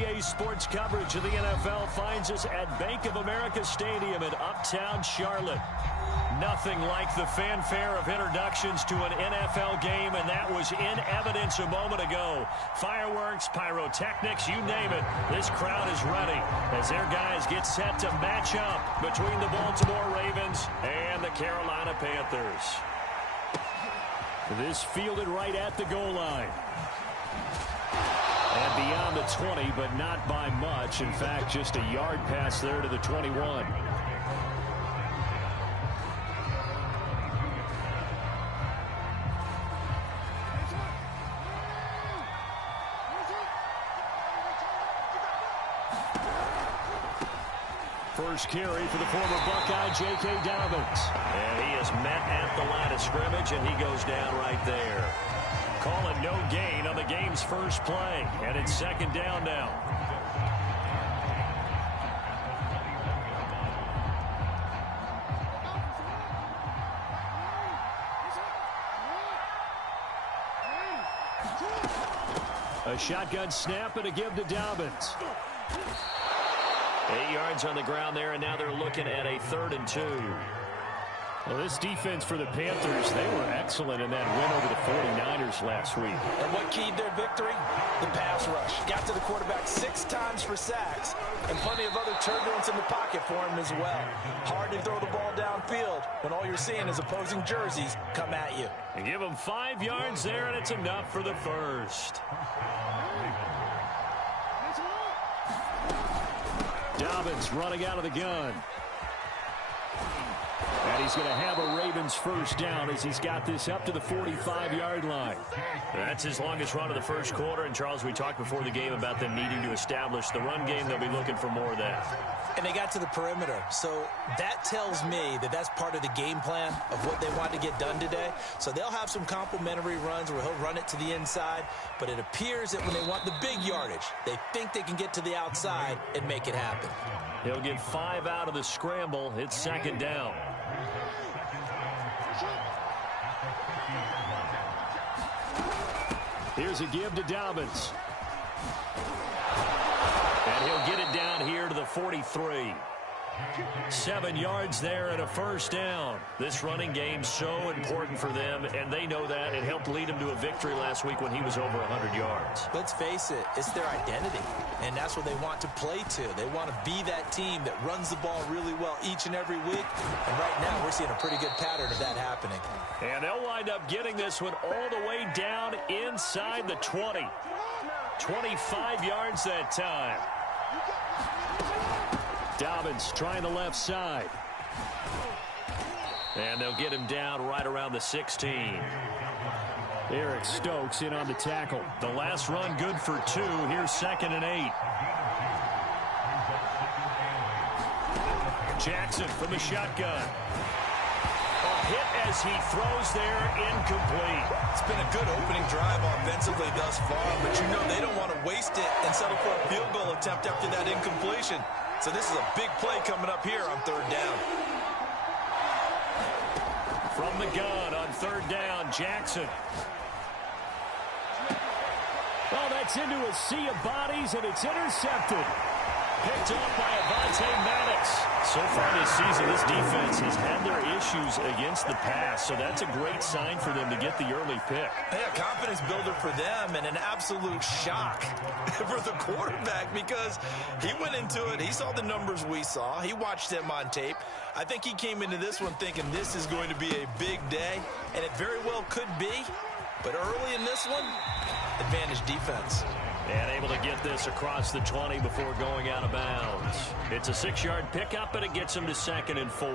NBA sports coverage of the NFL finds us at Bank of America Stadium in Uptown Charlotte. Nothing like the fanfare of introductions to an NFL game, and that was in evidence a moment ago. Fireworks, pyrotechnics, you name it. This crowd is ready as their guys get set to match up between the Baltimore Ravens and the Carolina Panthers. This fielded right at the goal line. And beyond the 20, but not by much. In fact, just a yard pass there to the 21. First carry for the former Buckeye, J.K. Dobbins. And he is met at the line of scrimmage, and he goes down right there. Call it no gain on the game's first play, and it's second down now. A shotgun snap and a give to Dobbins. 8 yards on the ground there, and now they're looking at a 3rd and 2. Well, this defense for the Panthers, they were excellent in that win over the 49ers last week. And what keyed their victory? The pass rush. Got to the quarterback 6 times for sacks, and plenty of other turbulence in the pocket for him as well. Hard to throw the ball downfield when all you're seeing is opposing jerseys come at you. And give them 5 yards there, and it's enough for the first. Dobbins running out of the gun. And he's going to have a Ravens first down as he's got this up to the 45-yard line. That's his longest run of the first quarter. And, Charles, we talked before the game about them needing to establish the run game. They'll be looking for more of that. And they got to the perimeter. So that tells me that that's part of the game plan of what they want to get done today. So they'll have some complimentary runs where he'll run it to the inside. But it appears that when they want the big yardage, they think they can get to the outside and make it happen. He'll get 5 out of the scramble. It's second down. Here's a give to Dobbins. And he'll get it down here to the 43. 7 yards there and a first down. This running game's so important for them, and they know that. It helped lead them to a victory last week when he was over 100 yards. Let's face it, it's their identity, and that's what they want to play to. They want to be that team that runs the ball really well each and every week, and right now we're seeing a pretty good pattern of that happening. And they'll wind up getting this one all the way down inside the 20. 25 yards that time. Dobbins trying the left side. And they'll get him down right around the 16. Eric Stokes in on the tackle. The last run good for 2. Here's 2nd and 8. Jackson from the shotgun. A hit as he throws there, incomplete. It's been a good opening drive offensively thus far, but you know they don't want to waste it and settle for a field goal attempt after that incompletion. So this is a big play coming up here on 3rd down. From the gun on 3rd down, Jackson. Well, that's into a sea of bodies, and it's intercepted. Picked off by Avonte Maddox. So far this season, this defense has had their issues against the pass, so that's a great sign for them to get the early pick. Yeah, confidence builder for them and an absolute shock for the quarterback because he went into it. He saw the numbers we saw. He watched them on tape. I think he came into this one thinking this is going to be a big day, and it very well could be. But early in this one, advantage defense. And able to get this across the 20 before going out of bounds. It's a 6-yard pickup, and it gets him to 2nd and 4.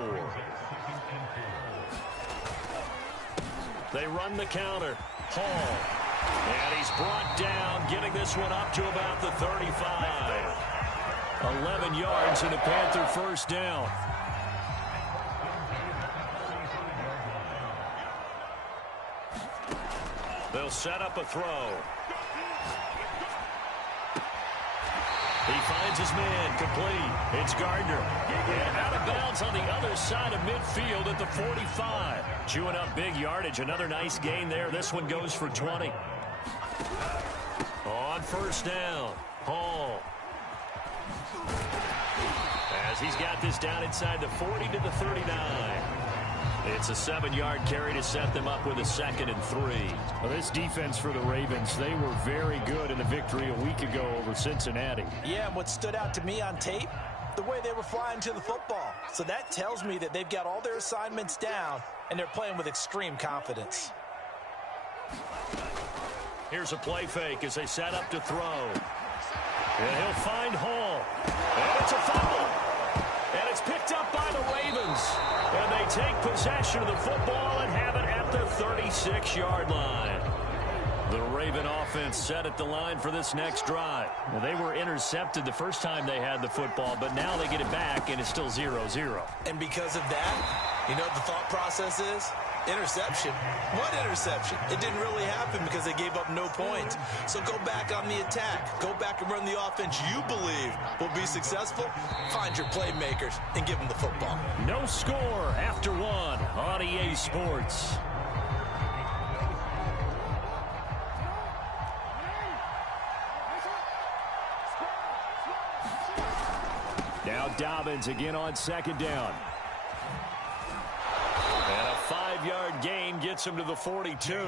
They run the counter. Hall. And he's brought down, getting this one up to about the 35. 11 yards and a Panther first down. They'll set up a throw. He finds his man, complete. It's Gardner. And out of bounds on the other side of midfield at the 45. Chewing up big yardage. Another nice gain there. This one goes for 20. On first down, Hall. As he's got this down inside the 40 to the 39. It's a 7-yard carry to set them up with a 2nd and 3. Well, this defense for the Ravens, they were very good in the victory a week ago over Cincinnati. Yeah, and what stood out to me on tape, the way they were flying to the football. So that tells me that they've got all their assignments down, and they're playing with extreme confidence. Here's a play fake as they set up to throw. And he'll find Hall. And it's a fumble. And it's picked up by the Ravens. And they take possession of the football and have it at the 36-yard line. The Raven offense set at the line for this next drive. Well, they were intercepted the first time they had the football, but now they get it back, and it's still 0-0. And because of that, you know what the thought process is? Interception. What interception? It didn't really happen because they gave up no points. So go back on the attack. Go back and run the offense you believe will be successful. Find your playmakers and give them the football. No score after 1 on EA Sports. Now Dobbins again on 2nd down. And a 5-yard gain gets him to the 42.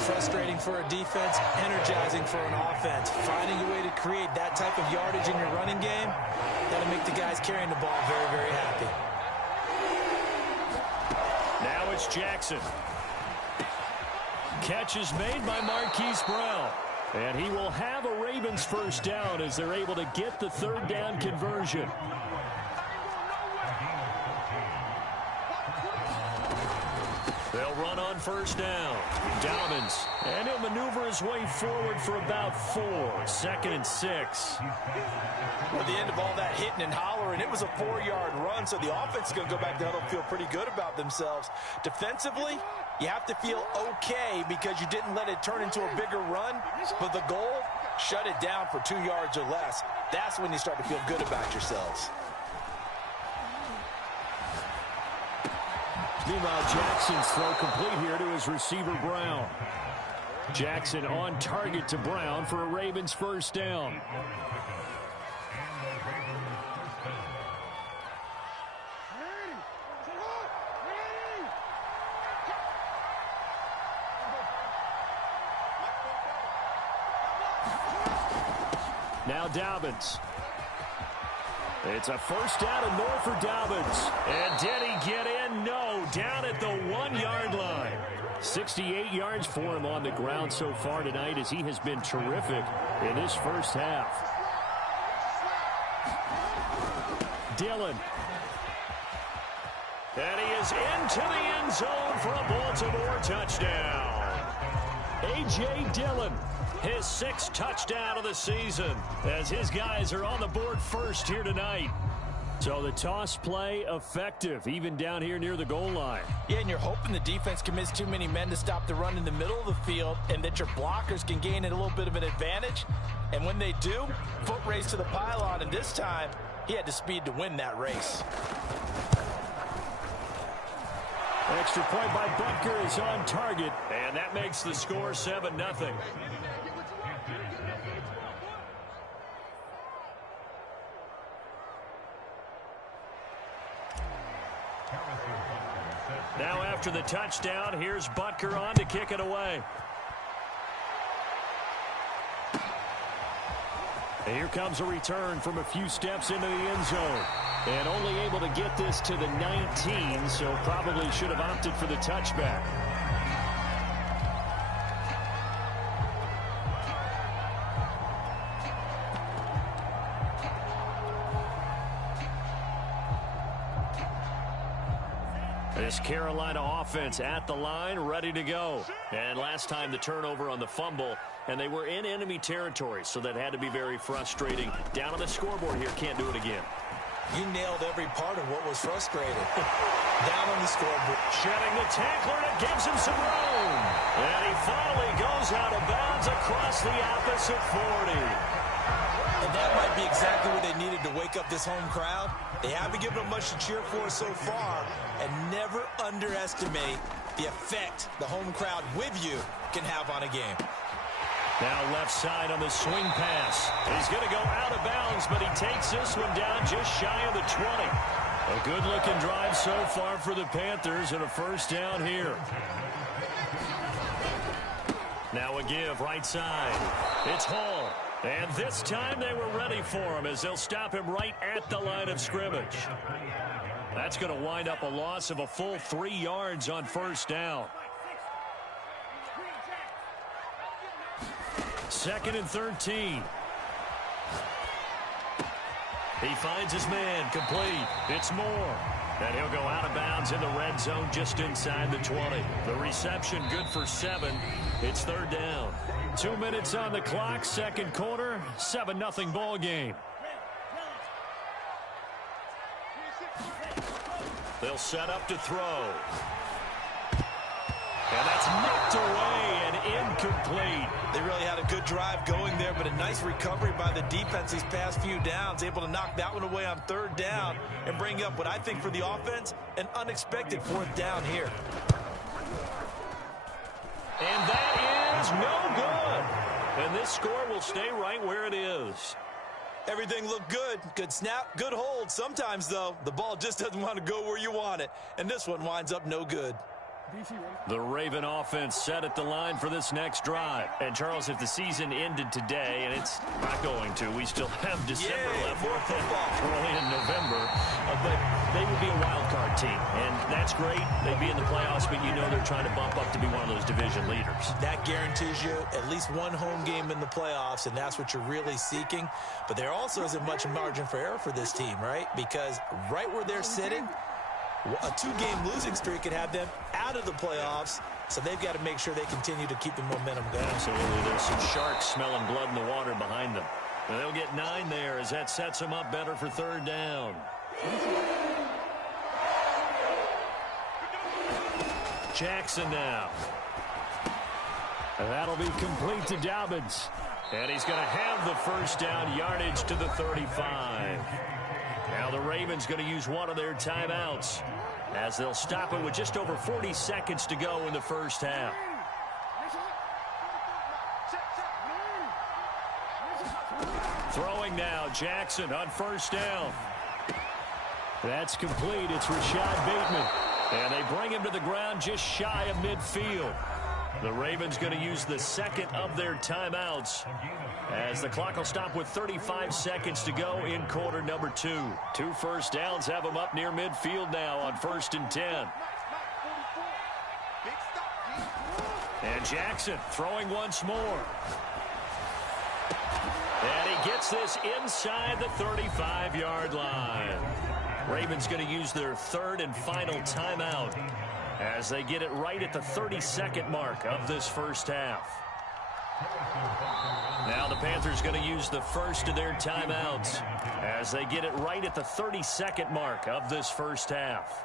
Frustrating for a defense, energizing for an offense. Finding a way to create that type of yardage in your running game, that'll make the guys carrying the ball very, very happy. Now it's Jackson. Catch is made by Marquise Brown. And he will have a Ravens first down as they're able to get the 3rd down conversion. They'll run on first down. Dobbins. And he'll maneuver his way forward for about 4. 2nd and 6. At the end of all that hitting and hollering, it was a 4-yard run, so the offense is going to go back down and feel pretty good about themselves. Defensively, you have to feel okay because you didn't let it turn into a bigger run, but the goal, shut it down for 2 yards or less. That's when you start to feel good about yourselves. Meanwhile, Jackson's throw complete here to his receiver, Brown. Jackson on target to Brown for a Ravens first down. Now Dobbins. It's a first down and more for Dobbins. And did he get in? No. Down at the 1-yard line. 68 yards for him on the ground so far tonight as he has been terrific in this first half. Dillon. And he is into the end zone for a Baltimore touchdown. A.J. Dillon. His 6th touchdown of the season as his guys are on the board first here tonight. So the toss play effective, even down here near the goal line. Yeah, and you're hoping the defense commits too many men to stop the run in the middle of the field and that your blockers can gain a little bit of an advantage. And when they do, foot race to the pylon, and this time he had the speed to win that race. Extra point by Butker is on target, and that makes the score 7-0. Now after the touchdown, here's Butker on to kick it away. And here comes a return from a few steps into the end zone. And only able to get this to the 19, so probably should have opted for the touchback. This Carolina offense at the line, ready to go. And last time the turnover on the fumble, and they were in enemy territory, so that had to be very frustrating. Down on the scoreboard here, can't do it again. You nailed every part of what was frustrating. Down on the scoreboard. Shedding the tackler, and it gives him some room. And he finally goes out of bounds across the opposite 40. And that might be exactly what they needed to wake up this home crowd. They haven't given them much to cheer for so far, and never underestimate the effect the home crowd with you can have on a game. Now left side on the swing pass. He's going to go out of bounds, but he takes this one down just shy of the 20. A good-looking drive so far for the Panthers and a first down here. Now a give right side. It's Hall. And this time they were ready for him as they'll stop him right at the line of scrimmage. That's going to wind up a loss of a full 3 yards on first down. 2nd and 13. He finds his man complete. It's Moore. And he'll go out of bounds in the red zone just inside the 20. The reception good for 7. It's 3rd down. 2 minutes on the clock, second quarter, 7-0 ball game. They'll set up to throw. And that's knocked away and incomplete. They really had a good drive going there, but a nice recovery by the defense these past few downs, able to knock that one away on 3rd down and bring up what I think for the offense, an unexpected 4th down here. And that is no good. And this score will stay right where it is. Everything looked good. Good snap, good hold. Sometimes, though, the ball just doesn't want to go where you want it. And this one winds up no good. The Raven offense set at the line for this next drive. And, Charles, if the season ended today, and it's not going to, we still have December left. More football. Early in November. But they would be a wild card team. And that's great. They'd be in the playoffs, but you know they're trying to bump up to be one of those division leaders. That guarantees you at least one home game in the playoffs, and that's what you're really seeking. But there also isn't much margin for error for this team, right? Because right where they're sitting, a 2-game losing streak could have them out of the playoffs, so they've got to make sure they continue to keep the momentum going. Absolutely. There's some sharks smelling blood in the water behind them. And they'll get 9 there as that sets them up better for 3rd down. Jackson now. And that'll be complete to Dobbins. And he's going to have the first down yardage to the 35. Now the Ravens going to use one of their timeouts as they'll stop it with just over 40 seconds to go in the first half. Throwing now, Jackson on first down. That's complete. It's Rashad Bateman. And they bring him to the ground just shy of midfield. The Ravens going to use the second of their timeouts as the clock will stop with 35 seconds to go in quarter number 2. 2 first downs have them up near midfield now on 1st and 10. And Jackson throwing once more. And he gets this inside the 35-yard line. Ravens going to use their 3rd and final timeout as they get it right at the 32nd mark of this first half. Now the Panthers going to use the first of their timeouts as they get it right at the 32nd mark of this first half.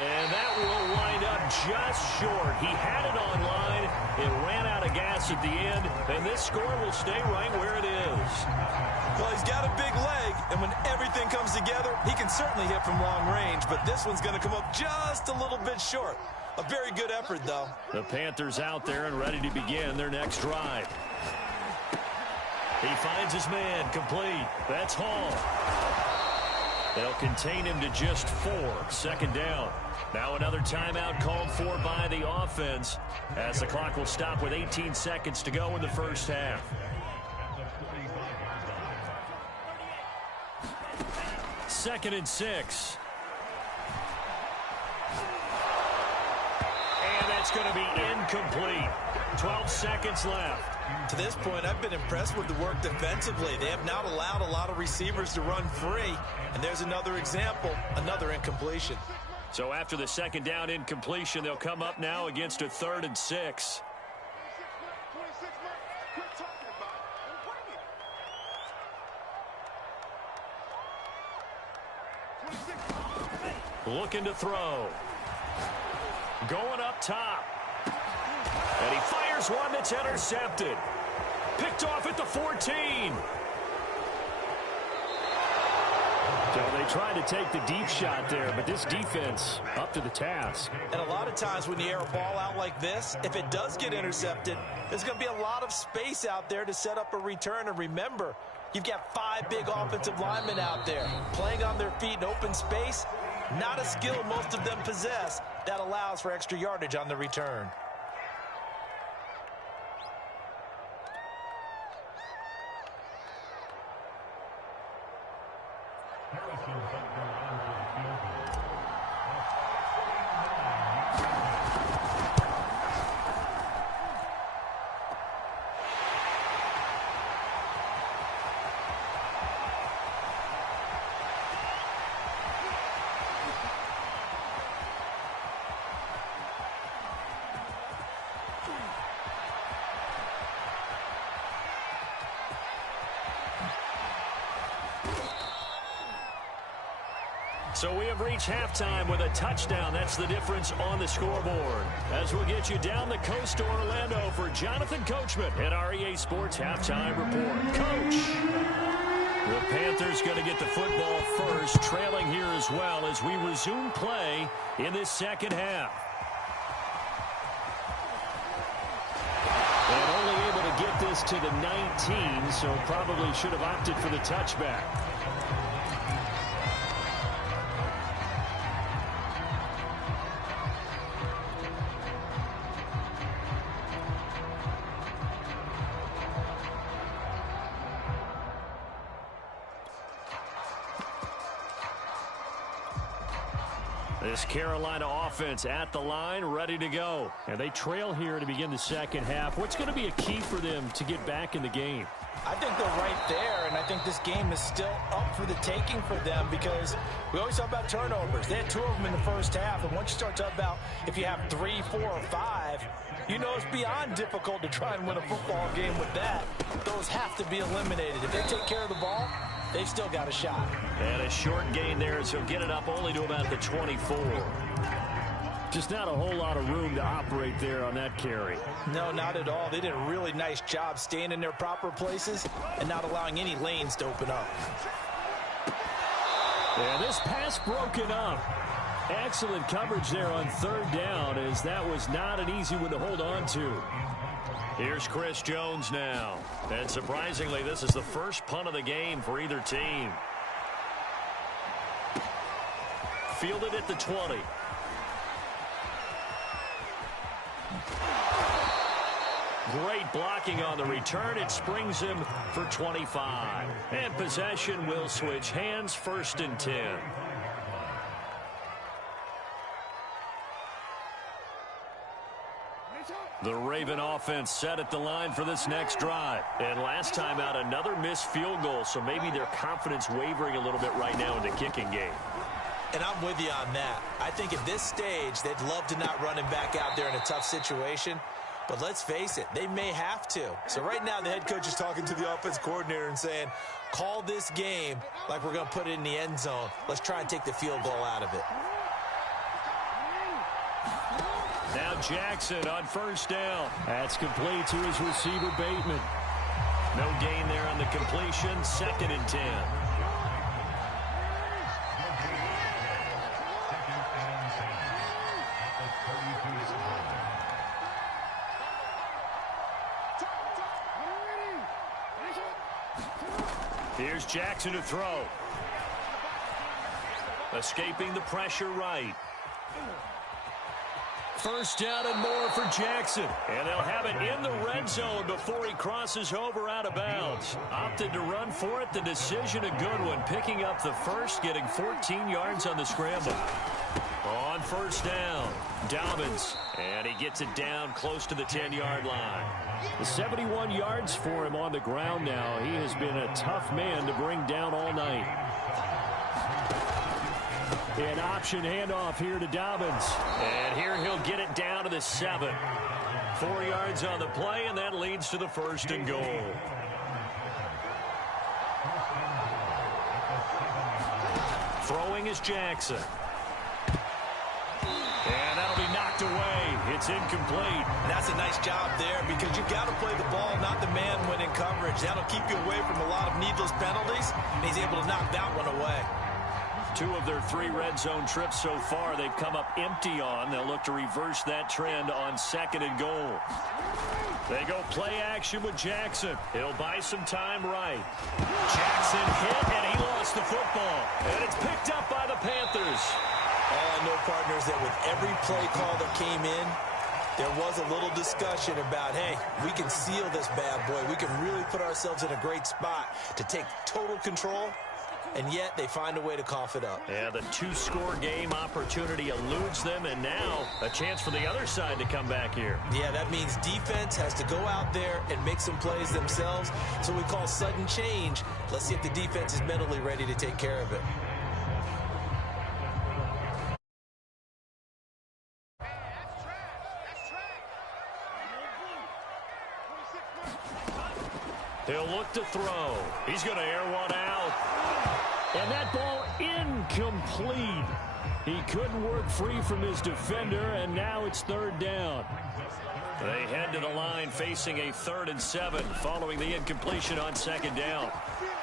And that will wind up just short. He had it on line. It ran out of gas at the end, and this score will stay right where it is. Well, he's got a big leg, and when everything comes together, he can certainly hit from long range, but this one's going to come up just a little bit short. A very good effort, though. The Panthers out there and ready to begin their next drive. He finds his man complete. That's Hall. They'll contain him to just 4. 2nd down. Now another timeout called for by the offense as the clock will stop with 18 seconds to go in the first half. Second and 6. And that's going to be incomplete. 12 seconds left. To this point, I've been impressed with the work defensively. They have not allowed a lot of receivers to run free. And there's another example, another incompletion. So after the 2nd down incompletion, they'll come up now against a 3rd and 6. Looking to throw. Going up top. And he fires one that's intercepted. Picked off at the 14. So they tried to take the deep shot there, but this defense up to the task. And a lot of times when you air a ball out like this, if it does get intercepted, there's going to be a lot of space out there to set up a return. And remember, you've got 5 big offensive linemen out there playing on their feet in open space. Not a skill most of them possess that allows for extra yardage on the return. So we have reached halftime with a touchdown. That's the difference on the scoreboard. As we'll get you down the coast to Orlando for Jonathan Coachman at our EA Sports Halftime Report. Coach, the Panthers going to get the football first, trailing here as well as we resume play in this second half. And only able to get this to the 19, so probably should have opted for the touchback. This Carolina offense at the line, ready to go. And they trail here to begin the second half. What's going to be a key for them to get back in the game? I think they're right there, and I think this game is still up for the taking for them because we always talk about turnovers. They had 2 of them in the first half, and once you start talking about if you have 3, 4, or 5, you know it's beyond difficult to try and win a football game with that. Those have to be eliminated. If they take care of the ball, they've still got a shot. And a short gain there, so get it up only to about the 24. Just not a whole lot of room to operate there on that carry. No, not at all. They did a really nice job staying in their proper places and not allowing any lanes to open up. And this pass broken up. Excellent coverage there on 3rd down, as that was not an easy one to hold on to. Here's Chris Jones now. And surprisingly, this is the first punt of the game for either team. Fielded at the 20. Great blocking on the return. It springs him for 25. And possession will switch hands, 1st and 10. The Raven offense set at the line for this next drive. And last time out, another missed field goal, so maybe their confidence wavering a little bit right now in the kicking game. And I'm with you on that. I think at this stage, they'd love to not run him back out there in a tough situation. But let's face it, they may have to. So right now, the head coach is talking to the offense coordinator and saying, call this game like we're going to put it in the end zone. Let's try and take the field goal out of it. Now Jackson on 1st down. That's complete to his receiver, Bateman. No gain there on the completion. 2nd and 10. Here's Jackson to throw. Escaping the pressure right. 1st down and more for Jackson. And they'll have it in the red zone before he crosses over out of bounds. Opted to run for it. The decision a good one. Picking up the first, getting 14 yards on the scramble. On 1st down, Dobbins. And he gets it down close to the 10-yard line. 71 yards for him on the ground now. He has been a tough man to bring down all night. An option handoff here to Dobbins. And here he'll get it down to the 7. 4 yards on the play, and that leads to the 1st and goal. Throwing is Jackson. And that'll be knocked away. it's incomplete. And that's a nice job there because you've got to play the ball, not the man when in coverage. That'll keep you away from a lot of needless penalties, and he's able to knock that one away. 2 of their 3 red zone trips so far, they've come up empty on. They'll look to reverse that trend on 2nd and goal. They go play action with Jackson. He'll buy some time right. Jackson hit, and he lost the football. And it's picked up by the Panthers. All I know, partners, that with every play call that came in, there was a little discussion about, hey, we can seal this bad boy. We can really put ourselves in a great spot to take total control. And yet they find a way to cough it up. Yeah, the 2-score game opportunity eludes them, and now a chance for the other side to come back here. Yeah, that means defense has to go out there and make some plays themselves. So we call sudden change. Let's see if the defense is mentally ready to take care of it. He'll look to throw. He's going to air one out. And that ball incomplete. He couldn't work free from his defender, and now it's 3rd down. They head to the line facing a 3rd and 7 following the incompletion on 2nd down.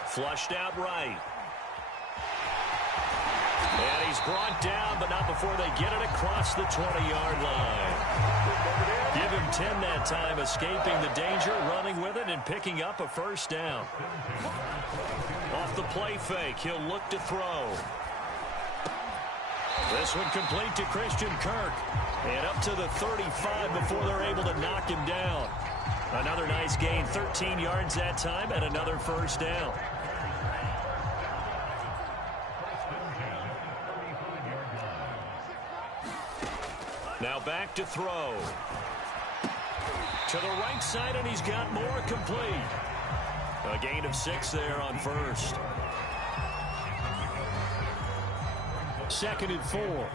Flushed out right. And he's brought down, but not before they get it across the 20-yard line. Give him 10 that time, escaping the danger, running with it, and picking up a 1st down. Off the play fake, he'll look to throw. This one complete to Christian Kirk. And up to the 35 before they're able to knock him down. Another nice gain, 13 yards that time, and another 1st down. Now back to throw. To the right side, and he's got more complete. A gain of 6 there on 1st. 2nd and 4.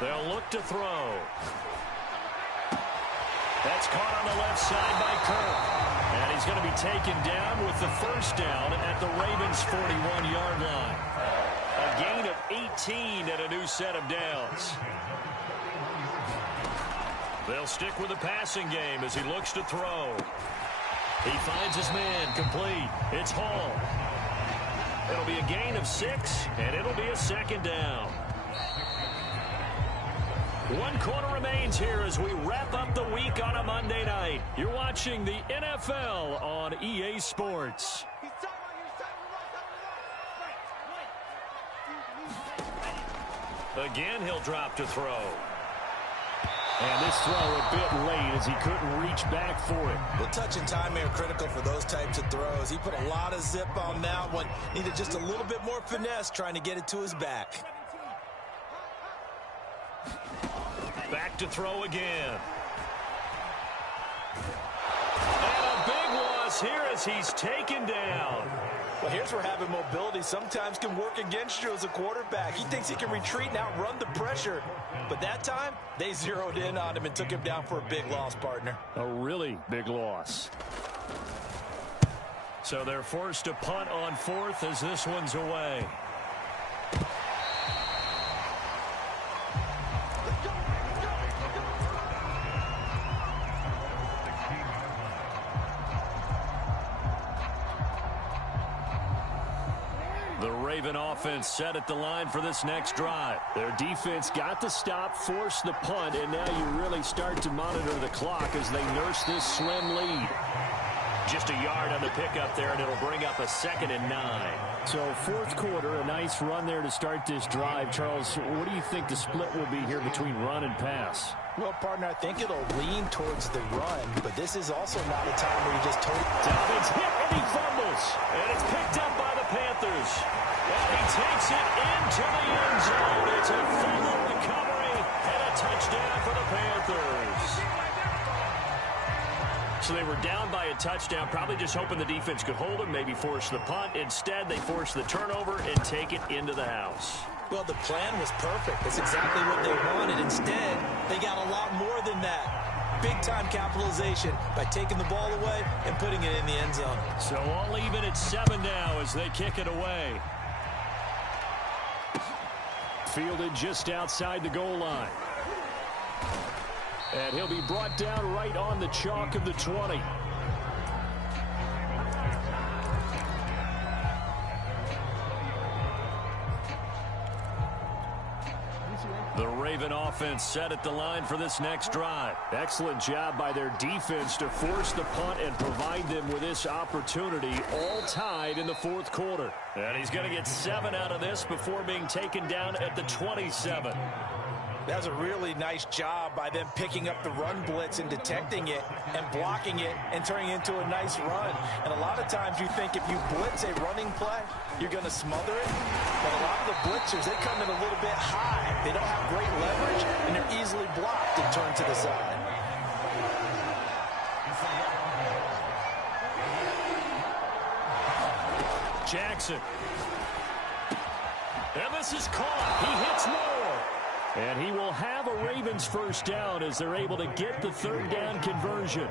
They'll look to throw. That's caught on the left side by Kirk. And he's going to be taken down with the 1st down at the Ravens' 41-yard line. A gain of 18 and a new set of downs. They'll stick with the passing game as he looks to throw. He finds his man complete. It's Hall. It'll be a gain of 6, and it'll be a 2nd down. 1 quarter remains here as we wrap up the week on a Monday night. You're watching the NFL on EA Sports. Again, he'll drop to throw. And this throw a bit late as he couldn't reach back for it. Well, touch and time are critical for those types of throws. He put a lot of zip on that one. Needed just a little bit more finesse trying to get it to his back. Back to throw again. And a big loss here as he's taken down. Well, here's where having mobility sometimes can work against you as a quarterback. He thinks he can retreat and outrun the pressure. But that time, they zeroed in on him and took him down for a big loss, partner. A really big loss. So they're forced to punt on 4th as this one's away. Raven offense set at the line for this next drive. Their defense got the stop, forced the punt, and now you really start to monitor the clock as they nurse this slim lead. Just a yard on the pickup there, and it'll bring up a 2nd and 9. So 4th quarter, a nice run there to start this drive. Charles, what do you think the split will be here between run and pass? Well, partner, I think it'll lean towards the run, but this is also not a time where you just Dobbins hit and he fumbles, and it's picked up by the Panthers. And he takes it into the end zone. It's a fumble recovery and a touchdown for the Panthers. So they were down by a touchdown, probably just hoping the defense could hold them, maybe force the punt. Instead, they force the turnover and take it into the house. Well, the plan was perfect. That's exactly what they wanted. Instead, they got a lot more than that. Big-time capitalization by taking the ball away and putting it in the end zone. So all even at 7 now as they kick it away. fielded just outside the goal line. And he'll be brought down right on the chalk of the 20. The Raven offense set at the line for this next drive. Excellent job by their defense to force the punt and provide them with this opportunity, all tied in the fourth quarter. And he's going to get 7 out of this before being taken down at the 27. That was a really nice job by them picking up the run blitz and detecting it and blocking it and turning it into a nice run. And a lot of times you think if you blitz a running play, you're going to smother it. But a lot of the blitzers, they come in a little bit high. They don't have great leverage, and they're easily blocked and turned to the side. Jackson. And this is caught. He hits more. And he will have a Ravens first down as they're able to get the third down conversion.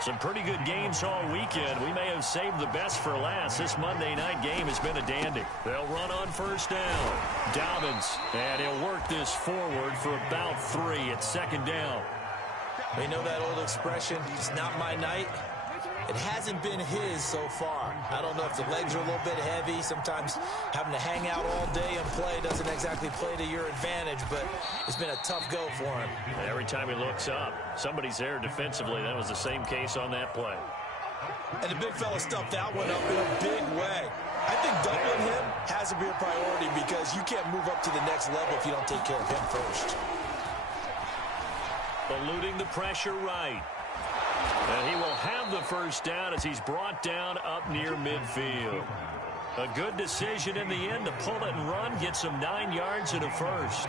Some pretty good games all weekend. We may have saved the best for last. This Monday night game has been a dandy. They'll run on first down. Dobbins, and he'll work this forward for about 3 at second down. You know that old expression, it's not my night? It hasn't been his so far. I don't know if the legs are a little bit heavy. Sometimes having to hang out all day and play doesn't exactly play to your advantage, but it's been a tough go for him. Every time he looks up, somebody's there defensively. That was the same case on that play. And the big fella stuffed that one up in a big way. I think doubling him has to be a priority because you can't move up to the next level if you don't take care of him first. Eluding the pressure right. And he will have the first down as he's brought down up near midfield. A good decision in the end to pull it and run, get some 9 yards and a first.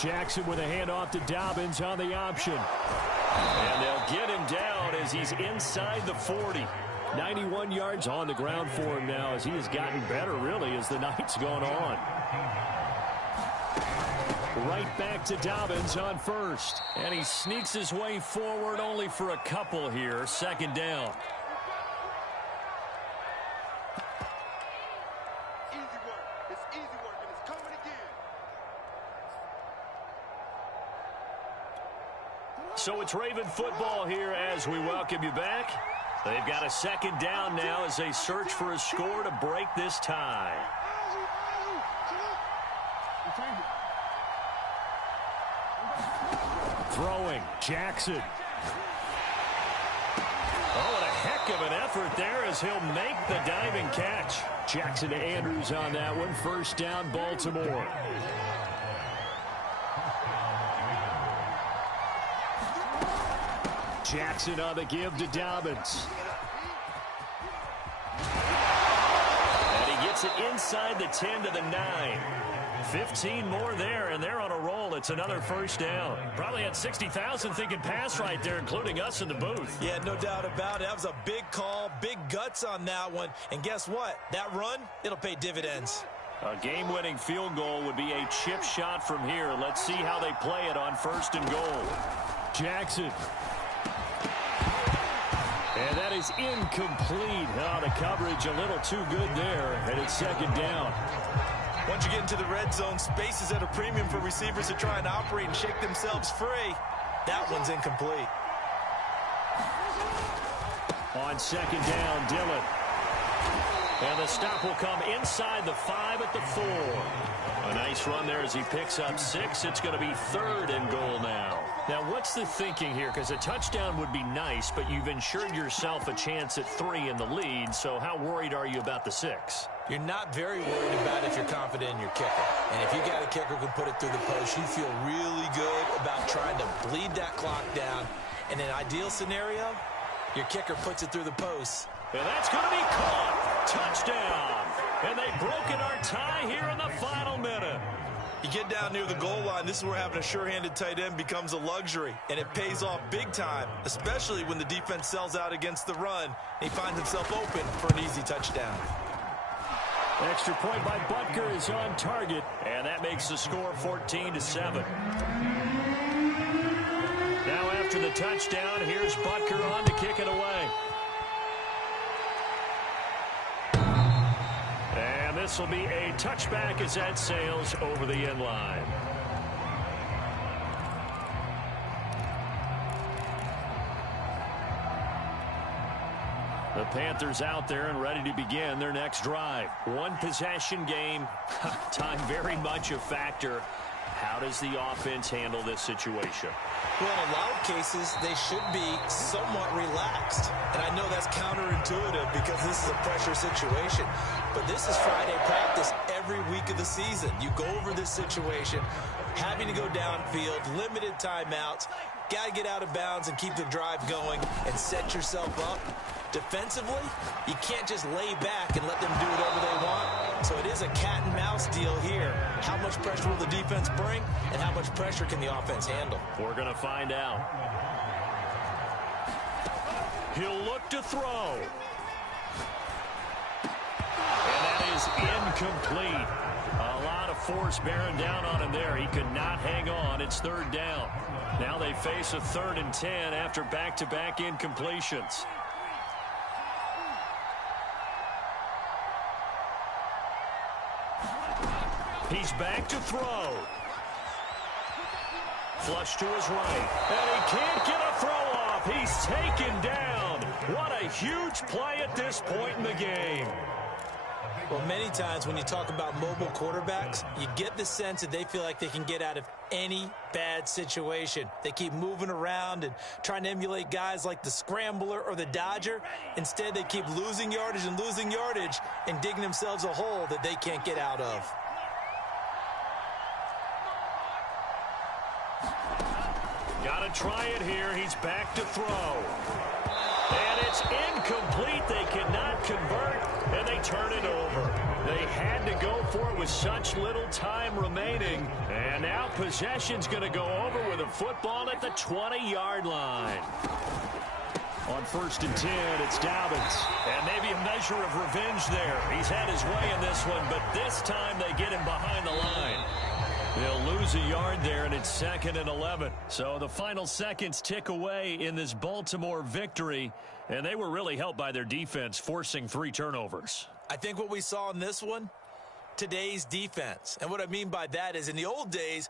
Jackson with a handoff to Dobbins on the option. And they'll get him down as he's inside the 40. 91 yards on the ground for him now as he has gotten better, really, as the night's gone on. Right back to Dobbins on first. And he sneaks his way forward only for a couple here. Second down. Easy work. It's easy work, and it's coming again. So it's Raven football here as we welcome you back. They've got a second down now as they search for a score to break this tie. Throwing, Jackson. Oh, what a heck of an effort there as he'll make the diving catch. Jackson to Andrews on that one. First down, Baltimore. Jackson on the give to Dobbins. And he gets it inside the 10 to the 9. 15 more there, and they're on a roll. It's another first down. Probably had 60,000 thinking pass right there, including us in the booth. Yeah, no doubt about it. That was a big call, big guts on that one. And guess what? That run, it'll pay dividends. A game-winning field goal would be a chip shot from here. Let's see how they play it on first and goal. Jackson. And that is incomplete. Oh, the coverage a little too good there, and it's second down. Once you get into the red zone, space is at a premium for receivers to try and operate and shake themselves free. That one's incomplete. On second down, Dillon. And the stop will come inside the 5 at the 4. A nice run there as he picks up 6. It's going to be third and goal now. Now, what's the thinking here? Because a touchdown would be nice, but you've ensured yourself a chance at 3 in the lead, so how worried are you about the 6? You're not very worried about if you're confident in your kicker. And if you got a kicker who can put it through the post, you feel really good about trying to bleed that clock down. In an ideal scenario, your kicker puts it through the post. And that's going to be caught. Touchdown. And they've broken our tie here in the final minute. You get down near the goal line, this is where having a sure-handed tight end becomes a luxury, and it pays off big time, especially when the defense sells out against the run. He finds himself open for an easy touchdown. Extra point by Butker is on target, and that makes the score 14-7. Now after the touchdown, here's Butker on to kick it away. this will be a touchback as that sails over the end line. The Panthers out there and ready to begin their next drive. One possession game. Time very much a factor. How does the offense handle this situation? Well, in a lot of cases, they should be somewhat relaxed. And I know that's counterintuitive because this is a pressure situation. But this is Friday practice every week of the season. You go over this situation, having to go downfield, limited timeouts, got to get out of bounds and keep the drive going and set yourself up. Defensively, you can't just lay back and let them do whatever they want. So it is a cat and mouse deal here. How much pressure will the defense bring, and how much pressure can the offense handle? We're going to find out. He'll look to throw. And that is incomplete. A lot of force bearing down on him there. He could not hang on. It's third down. Now they face a 3rd and 10 after back-to-back incompletions. He's back to throw. Flush to his right. And he can't get a throw off. He's taken down. What a huge play at this point in the game. Well, many times when you talk about mobile quarterbacks, you get the sense that they feel like they can get out of any bad situation. They keep moving around and trying to emulate guys like the Scrambler or the Dodger. Instead, they keep losing yardage and digging themselves a hole that they can't get out of. Got to try it here. He's back to throw. And it's incomplete. They cannot convert, and they turn it over. They had to go for it with such little time remaining. And now possession's going to go over with a football at the 20-yard line. On 1st and 10, it's Dobbins. And maybe a measure of revenge there. He's had his way in this one, but this time they get him behind the line. They'll lose a yard there, and it's 2nd and 11. So the final seconds tick away in this Baltimore victory, and they were really helped by their defense, forcing 3 turnovers. I think what we saw in this one, today's defense. And what I mean by that is in the old days,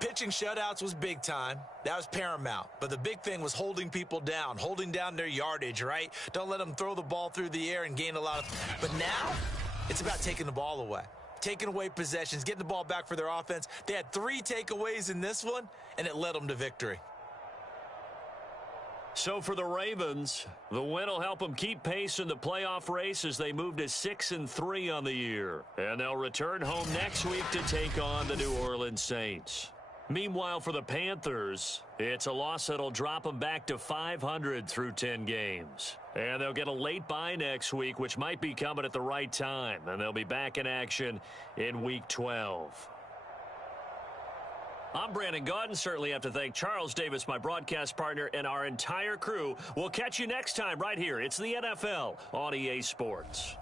pitching shutouts was big time. That was paramount. But the big thing was holding people down, holding down their yardage, right? Don't let them throw the ball through the air and gain a lot of... But now, it's about taking the ball away. Taking away possessions, getting the ball back for their offense. They had 3 takeaways in this one, and it led them to victory. So for the Ravens, the win will help them keep pace in the playoff race as they move to 6-3 on the year. And they'll return home next week to take on the New Orleans Saints. Meanwhile, for the Panthers, it's a loss that'll drop them back to 500 through 10 games. And they'll get a late bye next week, which might be coming at the right time. And they'll be back in action in Week 12. I'm Brandon Gaudin. Certainly have to thank Charles Davis, my broadcast partner, and our entire crew. We'll catch you next time right here. It's the NFL on EA Sports.